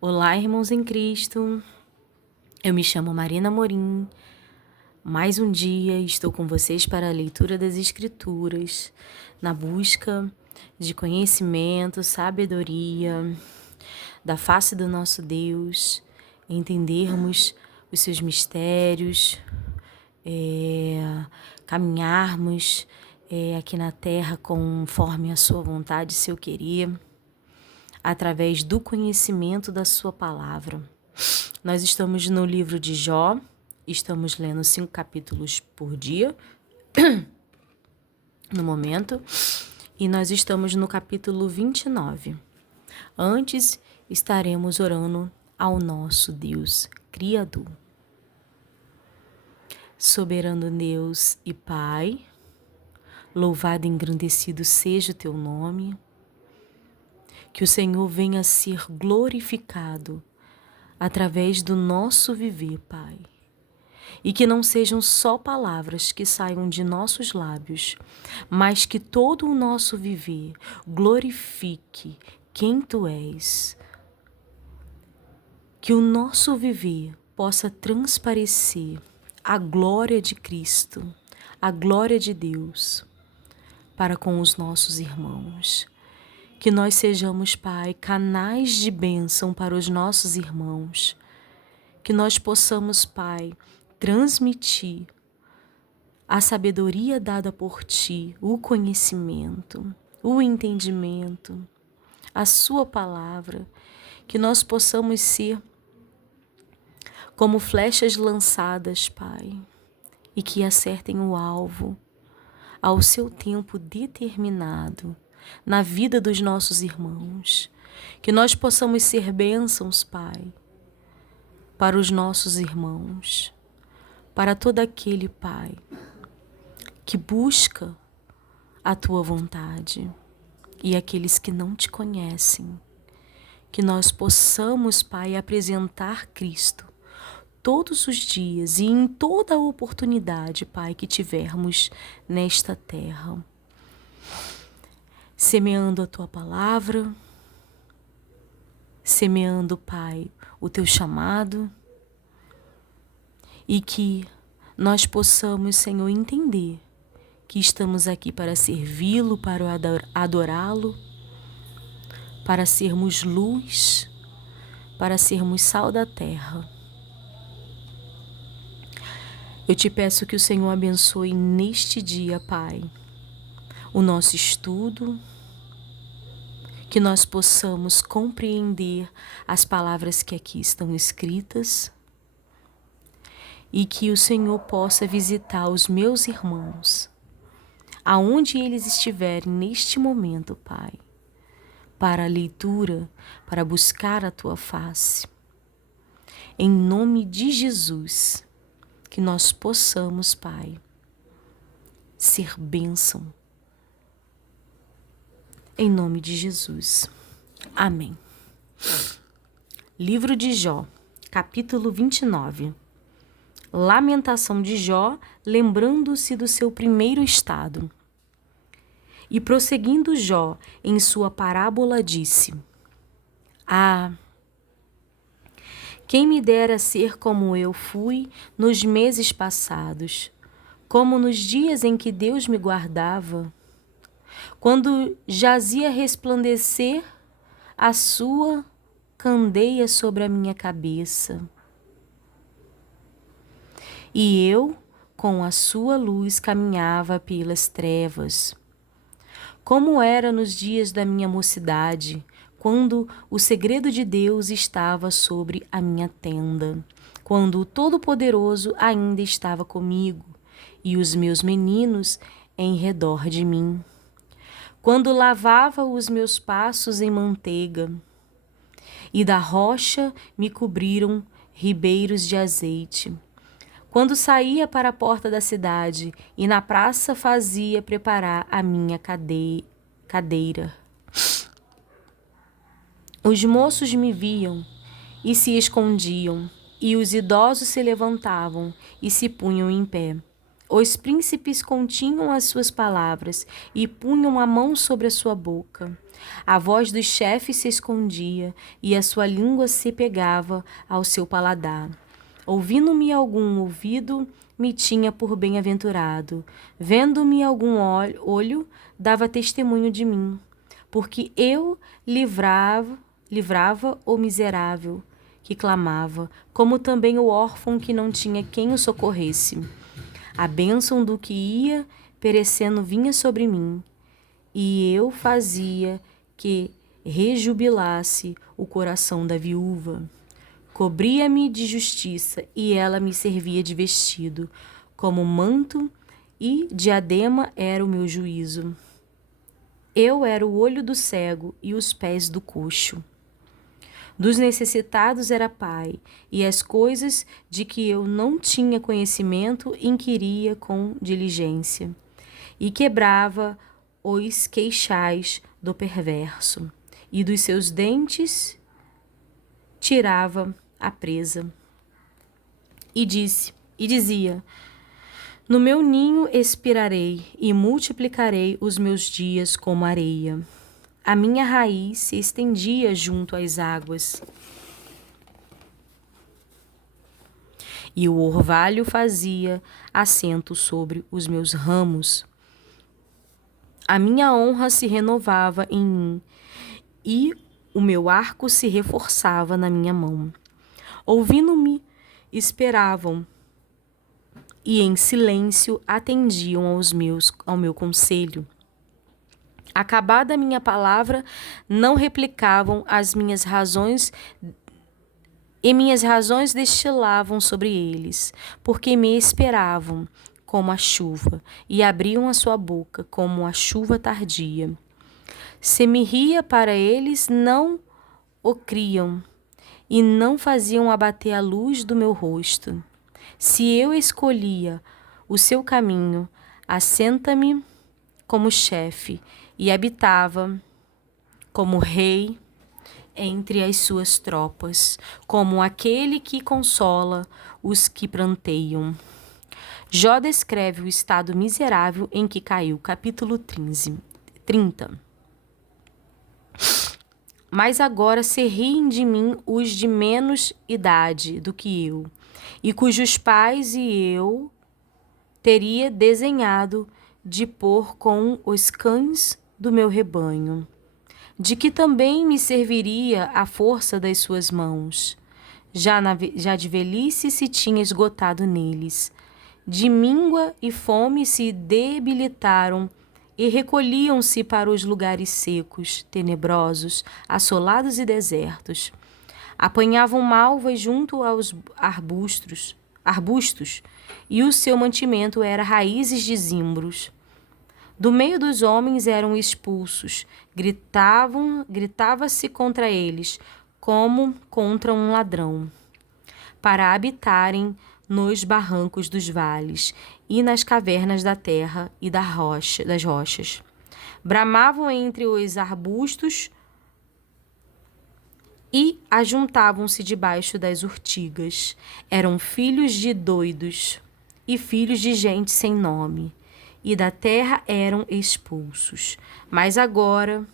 Olá, irmãos em Cristo. Eu me chamo Marina Morim. Mais um dia estou com vocês para a leitura das Escrituras, na busca de conhecimento, sabedoria, da face do nosso Deus, entendermos os seus mistérios, caminharmos aqui na terra conforme a sua vontade, seu querer, através do conhecimento da sua palavra. Nós estamos no livro de Jó, estamos lendo 5 capítulos por dia, no momento, e nós estamos no capítulo 29. Antes, estaremos orando ao nosso Deus Criador. Soberano Deus e Pai, louvado e engrandecido seja o teu nome, que o Senhor venha a ser glorificado através do nosso viver, Pai. E que não sejam só palavras que saiam de nossos lábios, mas que todo o nosso viver glorifique quem Tu és. Que o nosso viver possa transparecer a glória de Cristo, a glória de Deus para com os nossos irmãos. Que nós sejamos, Pai, canais de bênção para os nossos irmãos. Que nós possamos, Pai, transmitir a sabedoria dada por Ti, o conhecimento, o entendimento, a Sua palavra. Que nós possamos ser como flechas lançadas, Pai, e que acertem o alvo ao seu tempo determinado na vida dos nossos irmãos. Que nós possamos ser bênçãos, Pai, para os nossos irmãos, para todo aquele, Pai, que busca a Tua vontade e aqueles que não Te conhecem. Que nós possamos, Pai, apresentar Cristo todos os dias e em toda a oportunidade, Pai, que tivermos nesta terra. Semeando a Tua palavra, semeando, Pai, o Teu chamado, e que nós possamos, Senhor, entender que estamos aqui para servi-lo, para adorá-lo, para sermos luz, para sermos sal da terra. Eu Te peço que o Senhor abençoe neste dia, Pai, o nosso estudo, que nós possamos compreender as palavras que aqui estão escritas e que o Senhor possa visitar os meus irmãos, aonde eles estiverem neste momento, Pai, para a leitura, para buscar a Tua face. Em nome de Jesus, que nós possamos, Pai, ser bênção. Em nome de Jesus. Amém. Livro de Jó, capítulo 29. Lamentação de Jó, lembrando-se do seu primeiro estado. E prosseguindo Jó em sua parábola, disse: Ah, quem me dera ser como eu fui nos meses passados, como nos dias em que Deus me guardava, quando jazia resplandecer a sua candeia sobre a minha cabeça. E eu, com a sua luz, caminhava pelas trevas. Como era nos dias da minha mocidade, quando o segredo de Deus estava sobre a minha tenda, quando o Todo-Poderoso ainda estava comigo e os meus meninos em redor de mim. Quando lavava os meus passos em manteiga, e da rocha me cobriram ribeiros de azeite. Quando saía para a porta da cidade e na praça fazia preparar a minha cadeira. Os moços me viam e se escondiam, e os idosos se levantavam e se punham em pé, Os príncipes continham as suas palavras e punham a mão sobre a sua boca. A voz dos chefes se escondia e a sua língua se pegava ao seu paladar. Ouvindo-me algum ouvido, me tinha por bem-aventurado. Vendo-me algum olho, dava testemunho de mim. Porque eu livrava o miserável que clamava, como também o órfão que não tinha quem o socorresse. A bênção do que ia perecendo vinha sobre mim, e eu fazia que rejubilasse o coração da viúva. Cobria-me de justiça, e ela me servia de vestido, como manto e diadema era o meu juízo. Eu era o olho do cego e os pés do coxo. Dos necessitados era pai, e as coisas de que eu não tinha conhecimento inquiria com diligência, e quebrava os queixais do perverso, e dos seus dentes tirava a presa. E dizia: no meu ninho expirarei e multiplicarei os meus dias como areia. A minha raiz se estendia junto às águas, e o orvalho fazia assento sobre os meus ramos. A minha honra se renovava em mim, e o meu arco se reforçava na minha mão. Ouvindo-me, esperavam, e em silêncio atendiam ao meu conselho. Acabada a minha palavra, não replicavam as minhas razões, e minhas razões destilavam sobre eles, porque me esperavam como a chuva, e abriam a sua boca como a chuva tardia. Se me ria para eles, não o criam, e não faziam abater a luz do meu rosto. Se eu escolhia o seu caminho, assenta-me como chefe, e habitava como rei entre as suas tropas, como aquele que consola os que pranteiam. Jó descreve o estado miserável em que caiu, capítulo 30. Mas agora se riem de mim os de menos idade do que eu, e cujos pais e eu teria desenhado de pôr com os cães do meu rebanho, de que também me serviria a força das suas mãos. Já de velhice se tinha esgotado neles. De míngua e fome se debilitaram e recolhiam-se para os lugares secos, tenebrosos, assolados e desertos. Apanhavam malvas junto aos arbustos, e o seu mantimento era raízes de zimbros. Do meio dos homens eram expulsos, gritava-se contra eles, como contra um ladrão, para habitarem nos barrancos dos vales e nas cavernas da terra e das rochas. Bramavam entre os arbustos e ajuntavam-se debaixo das urtigas. Eram filhos de doidos e filhos de gente sem nome, e da terra eram expulsos. Mas agora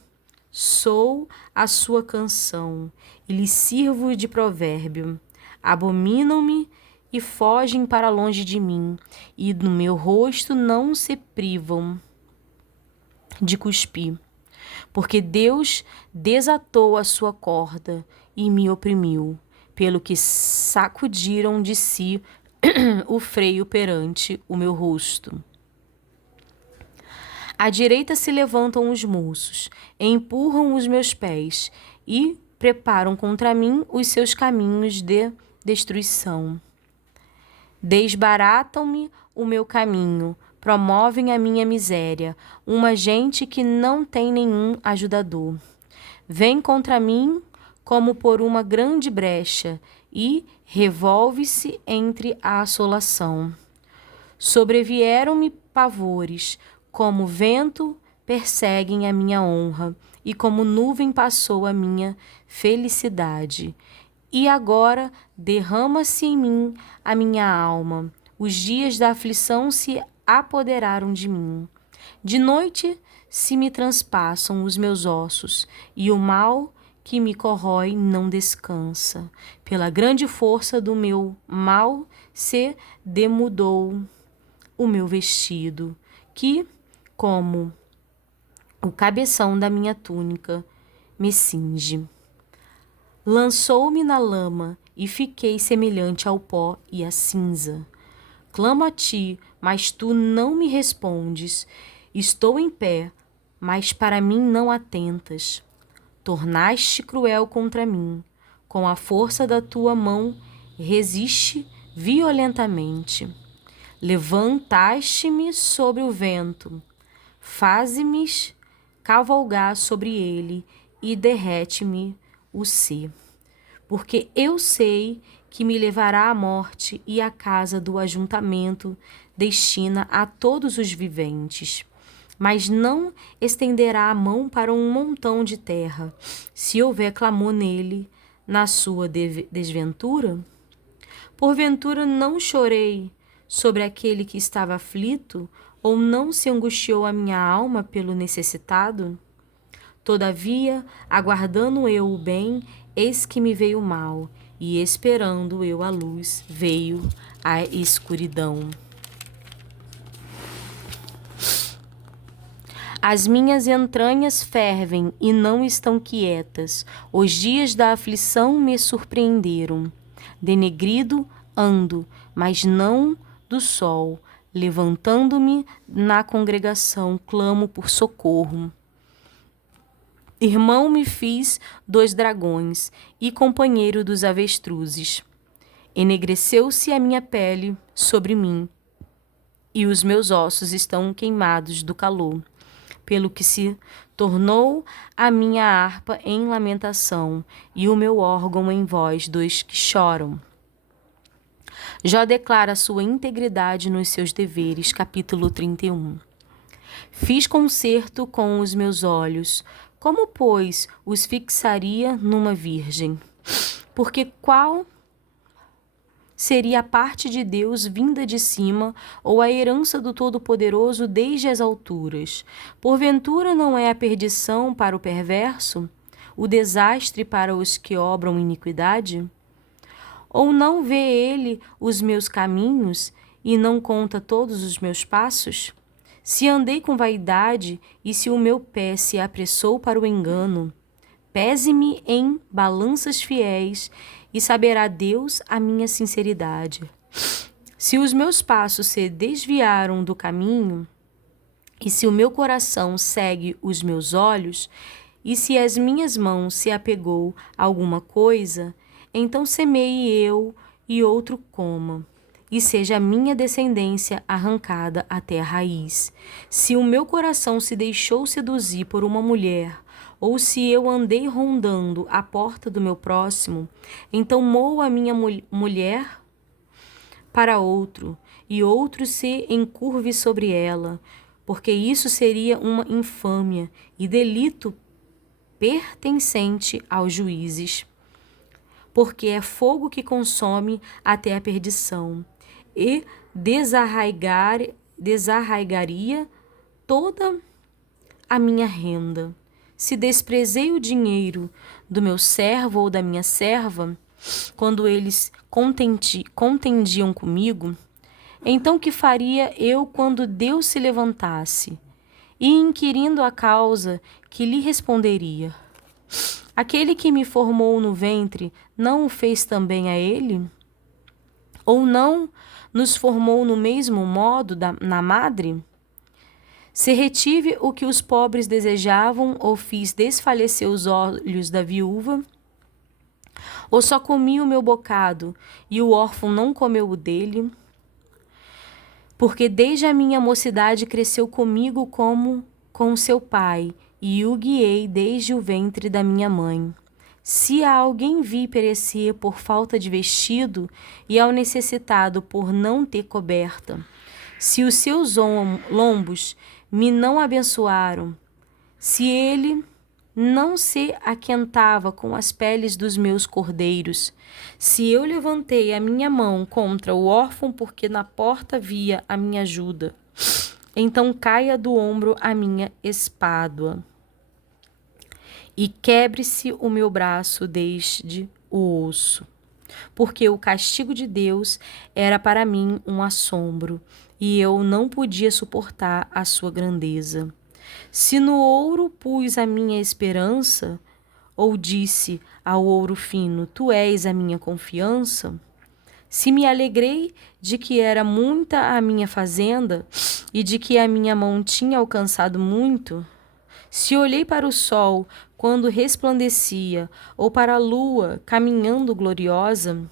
sou a sua canção e lhes sirvo de provérbio. Abominam-me e fogem para longe de mim, e no meu rosto não se privam de cuspir. Porque Deus desatou a sua corda e me oprimiu, pelo que sacudiram de si o freio perante o meu rosto. À direita se levantam os moços, empurram os meus pés e preparam contra mim os seus caminhos de destruição. Desbaratam-me o meu caminho, promovem a minha miséria, uma gente que não tem nenhum ajudador. Vem contra mim como por uma grande brecha e revolve-se entre a assolação. Sobrevieram-me pavores, como vento perseguem a minha honra, e como nuvem passou a minha felicidade. E agora derrama-se em mim a minha alma, Os dias da aflição se apoderaram de mim. De noite se me transpassam os meus ossos, e o mal que me corrói não descansa. Pela grande força do meu mal se demudou o meu vestido, que, como o cabeção da minha túnica, me cinge. Lançou-me na lama e fiquei semelhante ao pó e à cinza. Clamo a ti, mas tu não me respondes. Estou em pé, mas para mim não atentas. Tornaste cruel contra mim. Com a força da tua mão, resiste violentamente. Levantaste-me sobre o vento. Faze-me cavalgar sobre ele e derrete-me o ser. Porque eu sei que me levará à morte e à casa do ajuntamento destina a todos os viventes. Mas não estenderá a mão para um montão de terra, se houver clamor nele, na sua desventura? Porventura não chorei sobre aquele que estava aflito, ou não se angustiou a minha alma pelo necessitado? Todavia, aguardando eu o bem, eis que me veio o mal, e esperando eu a luz, veio a escuridão. As minhas entranhas fervem e não estão quietas. Os dias da aflição me surpreenderam. Denegrido ando, mas não do sol. Levantando-me na congregação, clamo por socorro. Irmão me fiz dos dragões e companheiro dos avestruzes. Enegreceu-se a minha pele sobre mim, e os meus ossos estão queimados do calor, pelo que se tornou a minha harpa em lamentação e o meu órgão em voz dos que choram. Jó declara a sua integridade nos seus deveres, capítulo 31. Fiz concerto com os meus olhos, como, pois, os fixaria numa virgem? Porque qual seria a parte de Deus vinda de cima, ou a herança do Todo-Poderoso desde as alturas? Porventura não é a perdição para o perverso, o desastre para os que obram iniquidade? Ou não vê ele os meus caminhos e não conta todos os meus passos? Se andei com vaidade e se o meu pé se apressou para o engano, pese-me em balanças fiéis e saberá Deus a minha sinceridade. Se os meus passos se desviaram do caminho, e se o meu coração segue os meus olhos, e se as minhas mãos se apegou a alguma coisa, então semeie eu e outro coma, e seja a minha descendência arrancada até a raiz. Se o meu coração se deixou seduzir por uma mulher, ou se eu andei rondando a porta do meu próximo, então moa a minha mulher para outro, e outro se encurve sobre ela, porque isso seria uma infâmia e delito pertencente aos juízes. Porque é fogo que consome até a perdição, e desarraigaria toda a minha renda. Se desprezei o dinheiro do meu servo ou da minha serva, quando eles contendiam comigo, então que faria eu quando Deus se levantasse? E inquirindo a causa, que lhe responderia? Aquele que me formou no ventre, não o fez também a ele? Ou não nos formou no mesmo modo na madre? Se retive o que os pobres desejavam, ou fiz desfalecer os olhos da viúva, ou só comi o meu bocado, e o órfão não comeu o dele? Porque desde a minha mocidade cresceu comigo como com seu pai, e o guiei desde o ventre da minha mãe. Se a alguém vi perecer por falta de vestido, e ao necessitado por não ter coberta, se os seus lombos me não abençoaram, se ele não se aquentava com as peles dos meus cordeiros. Se eu levantei a minha mão contra o órfão, porque na porta via a minha ajuda, então caia do ombro a minha espádua, e quebre-se o meu braço desde o osso. Porque o castigo de Deus era para mim um assombro, e eu não podia suportar a sua grandeza. Se no ouro pus a minha esperança, ou disse ao ouro fino, tu és a minha confiança, se me alegrei de que era muita a minha fazenda e de que a minha mão tinha alcançado muito, se olhei para o sol quando resplandecia, ou para a lua caminhando gloriosa,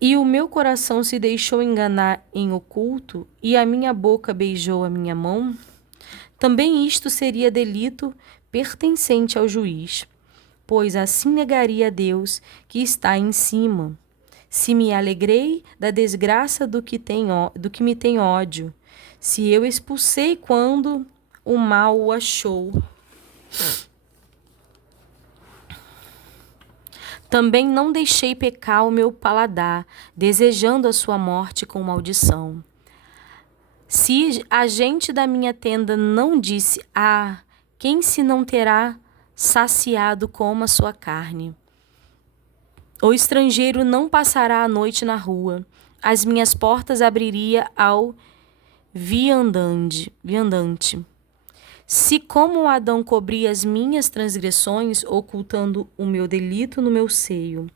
e o meu coração se deixou enganar em oculto, e a minha boca beijou a minha mão, também isto seria delito pertencente ao juiz, pois assim negaria a Deus que está em cima. Se me alegrei da desgraça do que me tem ódio, se eu expulsei quando o mal o achou, também não deixei pecar o meu paladar, desejando a sua morte com maldição. Se a gente da minha tenda não disse, quem se não terá saciado coma a sua carne? O estrangeiro não passará a noite na rua, as minhas portas abriria ao viandante. Se como Adão cobri as minhas transgressões, ocultando o meu delito no meu seio,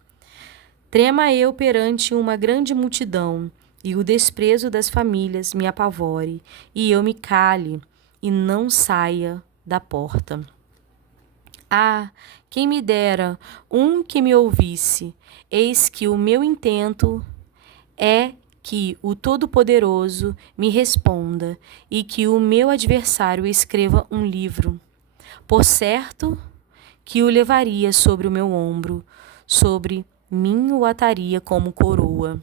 trema eu perante uma grande multidão, e o desprezo das famílias me apavore, e eu me cale, e não saia da porta. Quem me dera um que me ouvisse, eis que o meu intento é que o Todo-Poderoso me responda, e que o meu adversário escreva um livro. Por certo que o levaria sobre o meu ombro, sobre mim o ataria como coroa.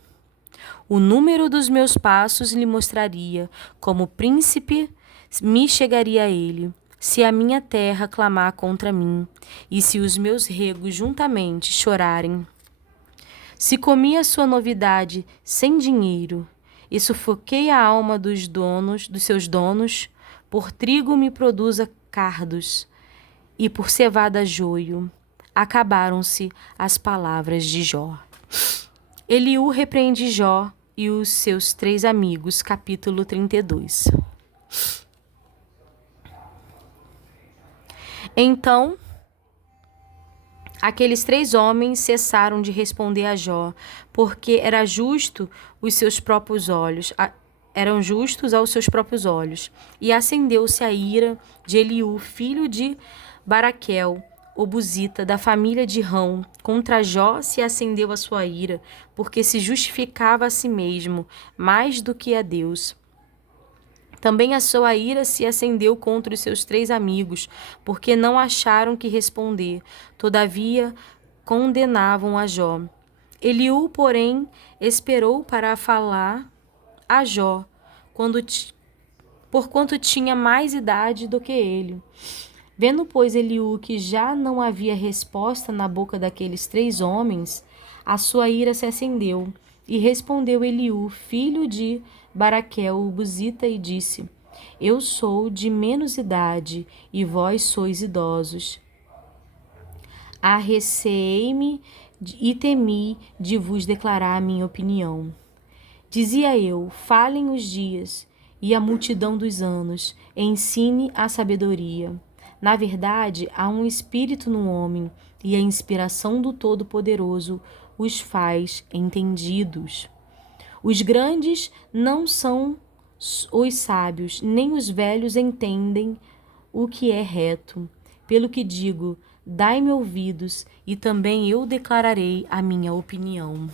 O número dos meus passos lhe mostraria, como príncipe me chegaria a ele, se a minha terra clamar contra mim, e se os meus regos juntamente chorarem. Se comi a sua novidade sem dinheiro, e sufoquei a alma dos seus donos, por trigo me produza cardos, e por cevada joio. Acabaram-se as palavras de Jó. Eliú repreende Jó e os seus 3 amigos, capítulo 32. Então, aqueles 3 homens cessaram de responder a Jó, porque eram justos aos seus próprios olhos. E acendeu-se a ira de Eliú, filho de Baraquel, o buzita, da família de Rão. Contra Jó se acendeu a sua ira, porque se justificava a si mesmo, mais do que a Deus. Também a sua ira se acendeu contra os seus 3 amigos, porque não acharam que responder. Todavia, condenavam a Jó. Eliú, porém, esperou para falar a Jó, porquanto tinha mais idade do que ele. Vendo, pois, Eliú que já não havia resposta na boca daqueles 3 homens, a sua ira se acendeu. E respondeu Eliú, filho de Baraquel, o buzita, e disse: Eu sou de menos idade, e vós sois idosos. Arreceei-me e temi de vos declarar a minha opinião. Dizia eu: falem os dias, e a multidão dos anos, ensine a sabedoria. Na verdade, há um espírito no homem, e a inspiração do Todo-Poderoso os faz entendidos. Os grandes não são os sábios, nem os velhos entendem o que é reto. Pelo que digo, dai-me ouvidos, e também eu declararei a minha opinião.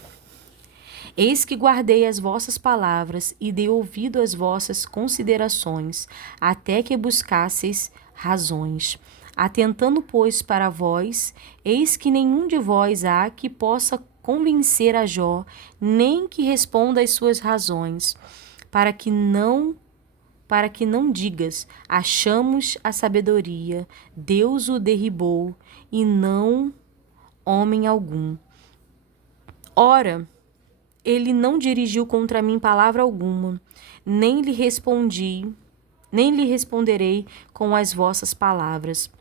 Eis que guardei as vossas palavras e dei ouvido às vossas considerações, até que buscasseis razões. Atentando, pois, para vós, eis que nenhum de vós há que possa convencer a Jó, nem que responda às suas razões, para para que não digas: achamos a sabedoria, Deus o derribou, e não homem algum. Ora, ele não dirigiu contra mim palavra alguma, nem lhe responderei com as vossas palavras.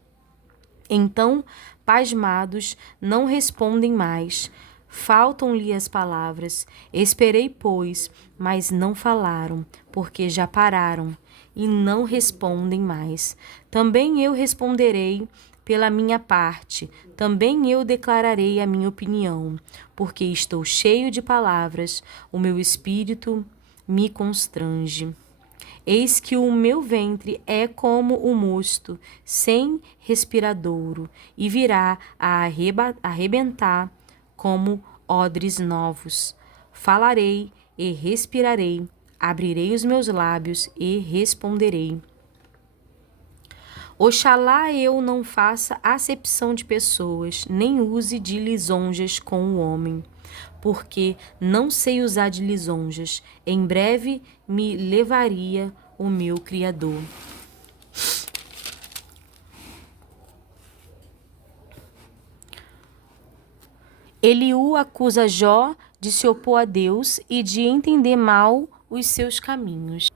Então, pasmados, não respondem mais. Faltam-lhe as palavras. Esperei, pois, mas não falaram, porque já pararam e não respondem mais. Também eu responderei pela minha parte, também eu declararei a minha opinião, porque estou cheio de palavras, o meu espírito me constrange. Eis que o meu ventre é como o mosto, sem respiradouro, e virá a arrebentar como odres novos. Falarei e respirarei, abrirei os meus lábios e responderei. Oxalá eu não faça acepção de pessoas, nem use de lisonjas com o homem, porque não sei usar de lisonjas. Em breve me levaria o meu Criador. Eliú acusa Jó de se opor a Deus e de entender mal os seus caminhos.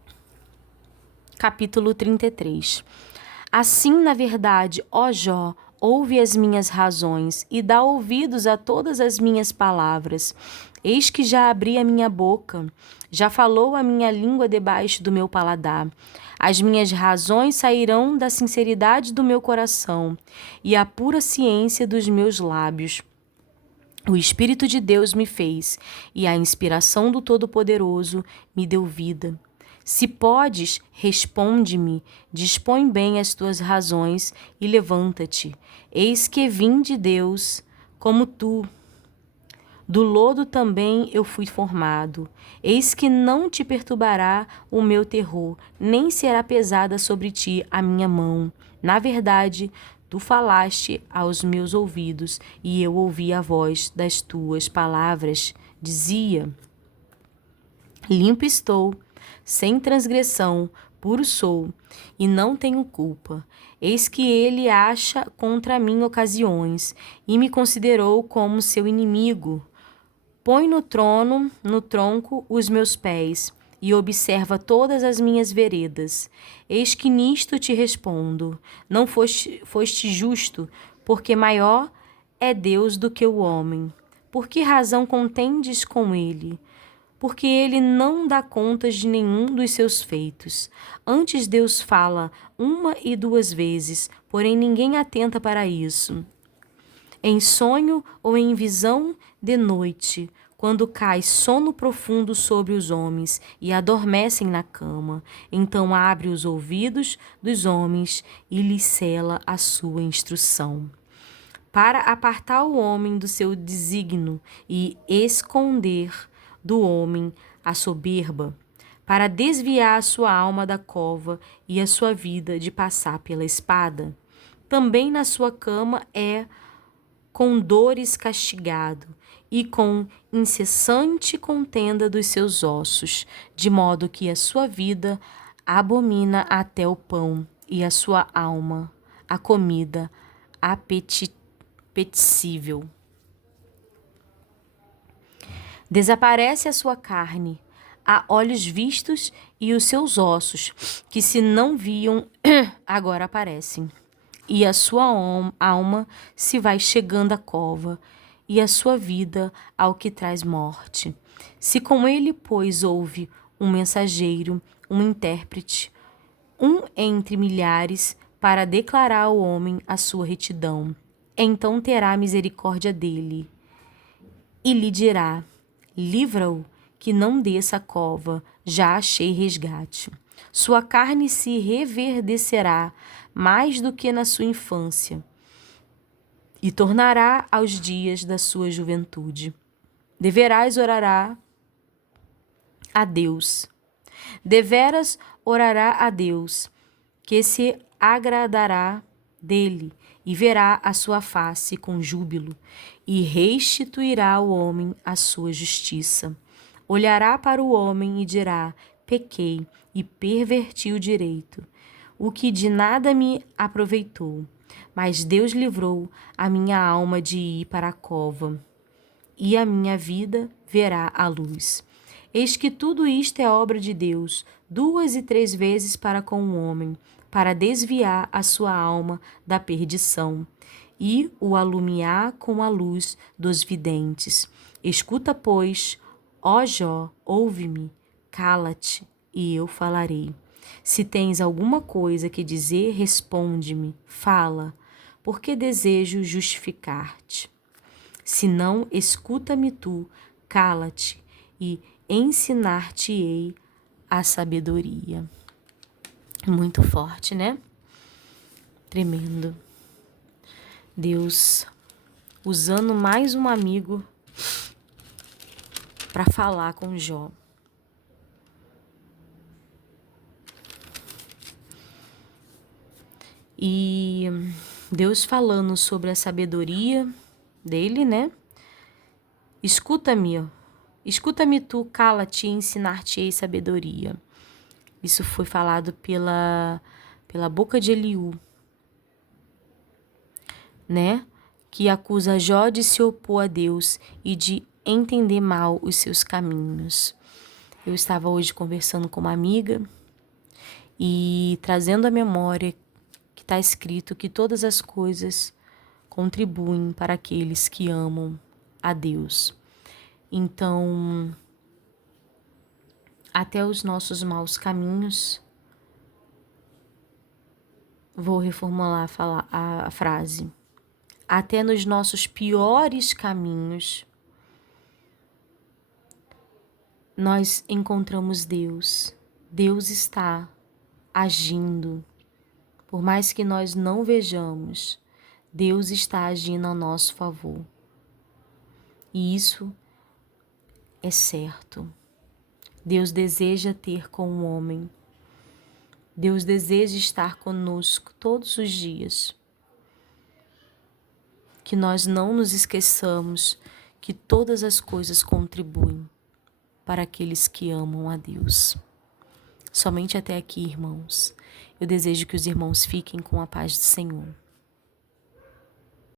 Capítulo 33. Assim, na verdade, ó Jó, ouve as minhas razões e dá ouvidos a todas as minhas palavras. Eis que já abri a minha boca, já falou a minha língua debaixo do meu paladar. As minhas razões sairão da sinceridade do meu coração e a pura ciência dos meus lábios. O Espírito de Deus me fez, e a inspiração do Todo-Poderoso me deu vida. Se podes, responde-me, dispõe bem as tuas razões e levanta-te. Eis que vim de Deus, como tu. Do lodo também eu fui formado. Eis que não te perturbará o meu terror, nem será pesada sobre ti a minha mão. Na verdade, tu falaste aos meus ouvidos, e eu ouvi a voz das tuas palavras. Dizia: limpo estou, sem transgressão, puro sou, e não tenho culpa. Eis que ele acha contra mim ocasiões, e me considerou como seu inimigo. Põe no tronco os meus pés, e observa todas as minhas veredas. Eis que nisto te respondo: não foste justo, porque maior é Deus do que o homem. Por que razão contendes com ele? Porque ele não dá contas de nenhum dos seus feitos. Antes Deus fala 1 e 2 vezes, porém ninguém atenta para isso. Em sonho ou em visão de noite, quando cai sono profundo sobre os homens e adormecem na cama, então abre os ouvidos dos homens e lhes cela a sua instrução, para apartar o homem do seu desígnio e esconder do homem a soberba, para desviar a sua alma da cova e a sua vida de passar pela espada. Também na sua cama é com dores castigado, e com incessante contenda dos seus ossos, de modo que a sua vida abomina até o pão, e a sua alma a comida apetecível. Desaparece a sua carne, a olhos vistos, e os seus ossos, que se não viam, agora aparecem. E a sua alma se vai chegando à cova, e a sua vida ao que traz morte. Se com ele, pois, houve um mensageiro, um intérprete, um entre milhares, para declarar ao homem a sua retidão, então terá misericórdia dele, e lhe dirá: livra-o, que não desça a cova, já achei resgate. Sua carne se reverdecerá mais do que na sua infância, e tornará aos dias da sua juventude. Deveras orará a Deus. Deveras orará a Deus, que se agradará dele e verá a sua face com júbilo, e restituirá ao homem a sua justiça. Olhará para o homem e dirá: pequei, e perverti o direito, o que de nada me aproveitou. Mas Deus livrou a minha alma de ir para a cova, e a minha vida verá a luz. Eis que tudo isto é obra de Deus, 2 e 3 vezes para com o homem, para desviar a sua alma da perdição, e o alumiar com a luz dos videntes. Escuta, pois, ó Jó, ouve-me, cala-te, e eu falarei. Se tens alguma coisa que dizer, responde-me, fala, porque desejo justificar-te. Se não, escuta-me tu, cala-te, e ensinar-te-ei a sabedoria. Muito forte, né? Tremendo. Deus usando mais um amigo para falar com Jó. E Deus falando sobre a sabedoria dele, né? Escuta-me, escuta-me tu, cala-te e ensinar-te-ei sabedoria. Isso foi falado pela boca de Eliú, né? Que acusa Jó de se opor a Deus e de entender mal os seus caminhos. Eu estava hoje conversando com uma amiga e trazendo à memória que está escrito que todas as coisas contribuem para aqueles que amam a Deus. Então, até os nossos maus caminhos, vou reformular a frase, até nos nossos piores caminhos, nós encontramos Deus. Deus está agindo. Por mais que nós não vejamos, Deus está agindo a nosso favor. E isso é certo. Deus deseja ter com o homem. Deus deseja estar conosco todos os dias. Que nós não nos esqueçamos que todas as coisas contribuem para aqueles que amam a Deus. Somente até aqui, irmãos. Eu desejo que os irmãos fiquem com a paz do Senhor.